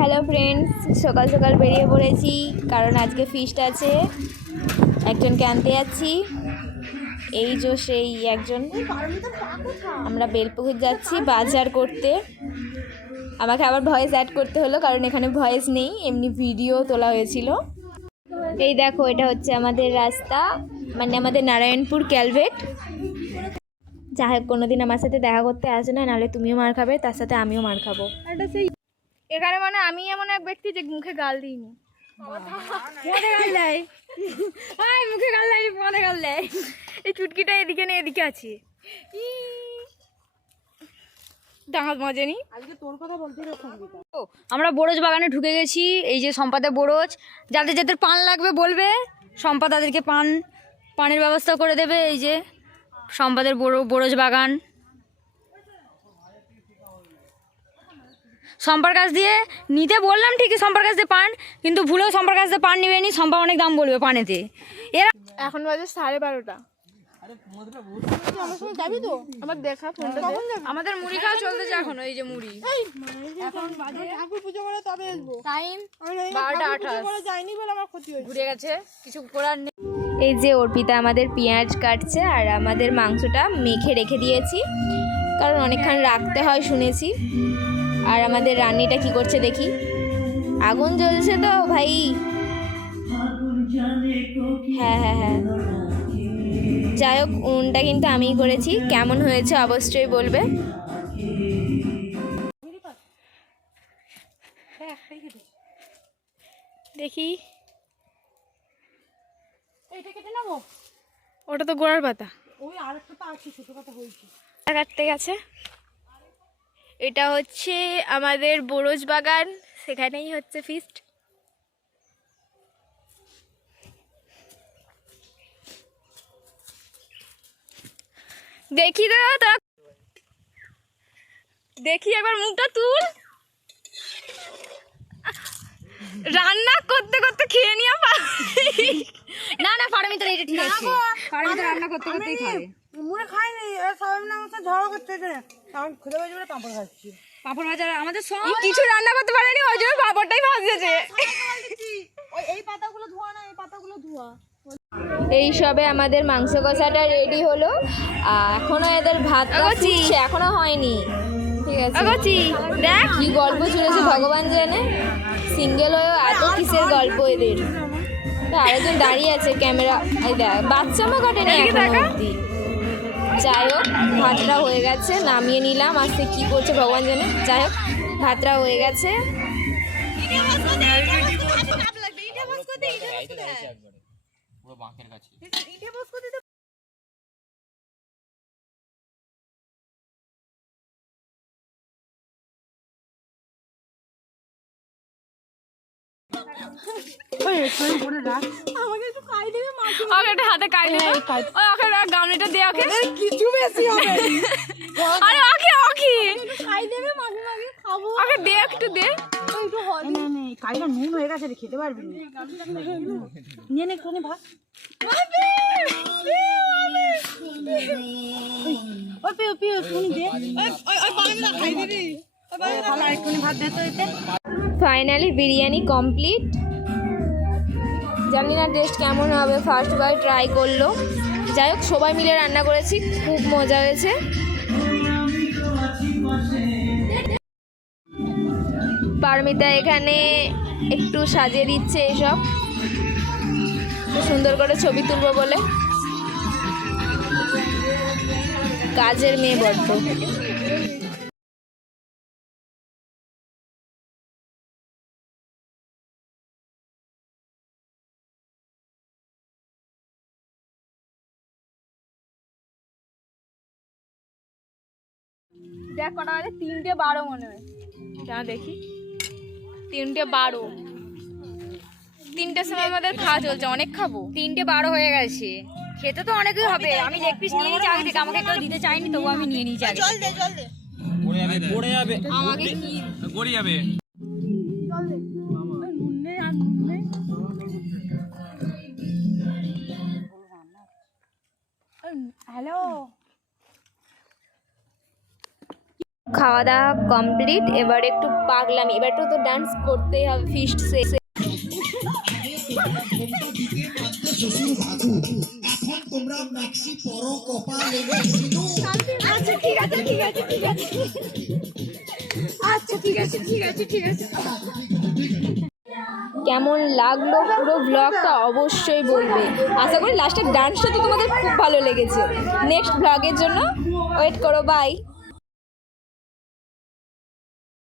Hello friends, সকাল সকাল বেরিয়ে পড়েছি কারণ আজকে ফিস্ট আছে। একজনকে আনতে যাচ্ছি। এই যে সেই একজন। আমরা বেলপুকুর যাচ্ছি বাজার করতে। আমাকে আবার ভয়েস অ্যাড করতে হলো কারণ এখানে ভয়েস নেই, এমনি ভিডিও তোলা হয়েছিল। এই দেখো, এটা হচ্ছে আমাদের রাস্তা, মানে আমাদের নারায়ণপুর ক্যালভেট। যাই হোক, কোনোদিন আমার সাথে দেখা করতে আসে না, নাহলে তুমিও মার খাবে, তার সাথে আমিও মার খাবো। এখানে মানে আমি এমন এক ব্যক্তি যে মুখে গাল দিইনি। মুখে গাল দেয়, মুখে গাল দেয়, মনে গাল দেয়। এই চুটকিটা এদিকে নেই, এদিকে আছে। ডাঙাত মাজেনি। আমরা বরজ বাগানে ঢুকে গেছি। এই যে সম্পাদের বরজ, যাদের যাদের পান লাগবে বলবে, সম্পা তাদেরকে পানের ব্যবস্থা করে দেবে। এই যে সম্পাদের বরজ বাগান। সম্পার কাছ দিয়ে নিতে বললাম ঠিকই, সম্পার কাছ দিয়ে পান, কিন্তু ভুলেও সম্পার কাছ দিয়ে পান নিবে নি। সম্পা অনেক দাম বলবে পানেতে। এরা এখন বাজে 12:30। আমাদের মুড়ি খাওয়া চলতেছে এখন। এই যে মুড়ি টাইম 12:28 ঘুরে গেছে, কিছু করার নেই। এই যে অর্পিতা আমাদের পেঁয়াজ কাটছে আর আমাদের মাংসটা মেখে রেখে দিয়েছি, কারণ অনেকক্ষণ রাখতে হয় শুনেছি। আর আমাদের রান্নিটা কি করছে দেখি। আগুন জ্বলছে তো ভাই। হ্যাঁ হ্যাঁ হ্যাঁ, যাই হোক, উনুনটা কিন্তু আমিই করেছি। কেমন হয়েছে অবশ্যই বলবে। দেখি, ওটা তো গোড়ার পাতা। কাটতে গেছে। এটা হচ্ছে আমাদের বরজ বাগান, সেখানেই হচ্ছে ফিস্ট। দেখি তোরা, দেখি একবার মুখটা তুল। রান্না করতে করতে খেয়ে নিয়ে না না, পারমিতা এটা ঠিক আছে। পারমিতা রান্না করতে করতেই খাবে। মুড়ে খাইনি, সবাই মিলে আমার সাথে ঝগড়া করতে হয়েছে। আমি খুদে বাজি বলে পাঁপড় খাচ্ছি। পাঁপড় ভাজা আমাদের সব কিছু রান্না করতে পারেনি, ওই জন্য পাঁপড়টাই ভাজছে। এই পাতাগুলো ধোয়া না, এই পাতাগুলো ধোয়া। এই সবে আমাদের মাংস কষাটা রেডি হলো। এখনো এদের ভাত ফুটছে, এখনো হয়নি। ঠিক আছে, দেখ কি গল্প চলেছে ভগবান জানে। সিঙ্গেল হয়েও এত কিসের গল্প এদের। আরেকজন দাঁড়িয়ে আছে ক্যামেরা, এই দেখ বাচ্চামো কাটেনি এখনো অবধি। যাই হোক, ভাতটা হয়ে গেছে, নামিয়ে নিলাম। আজকে কি করছে ভগবান জানে। যাই হোক, ভাতটা হয়ে গেছে। ওকে হাতে কাটে, ওকে গামলিটা দে, ওকে কিছু বেশি হবে। আরে ওকে ওকে খাই দেবে মাঝে মাঝে খাবো। ওকে দে, একটু দে। কাইটা নুন হয়ে গেছে, খেতে পারবি না। নিয়ে নে একটুখানি ভাত। ওই পিও পিও একটুখানি দে। ভালো, একটুখানি ভাত দে তো এতে। Finally biryani complete. জানি না টেস্ট কেমন হবে, ফার্স্ট বার ট্রাই করলো। যাই হোক, সবাই মিলে রান্না করেছি, খুব মজা হয়েছে। পারমিতা এখানে একটু সাজিয়ে দিচ্ছে এসব, সুন্দর করে ছবি তুলবো বলে। কাজের মেয়ে বড্ড। দেখ কটা বাজে, 3:12 মনে হয়। যা দেখি, 3:12। 3টের সময় আমাদের খাওয়া চলছে, অনেক খাবো। 3:12 হয়ে গেছে, খেতে তো অনেকই হবে। আমি লেগ পিস নিয়ে নিয়েছি আগে থেকে, আমাকে কেউ দিতে চাইনি, তবু আমি নিয়ে নিয়েছি আগে। জল দে, জল দে। পড়ে যাবে আমাকে কি গড়ে যাবে। হ্যালো, খাওয়া দাওয়া কমপ্লিট, এবার একটু পাগলামি, এবার একটু তো ডান্স করতেই হবে ফিস্ট শেষে। আচ্ছা ঠিক আছে ঠিক আছে ঠিক আছে আচ্ছা ঠিক আছে ঠিক আছে ঠিক আছে। কেমন লাগলো পুরো ব্লগটা অবশ্যই বলবে। আশা করি লাস্টের ডান্সটা তো তোমাদের খুব ভালো লেগেছে। নেক্সট ব্লগের জন্য ওয়েট করো, বাই।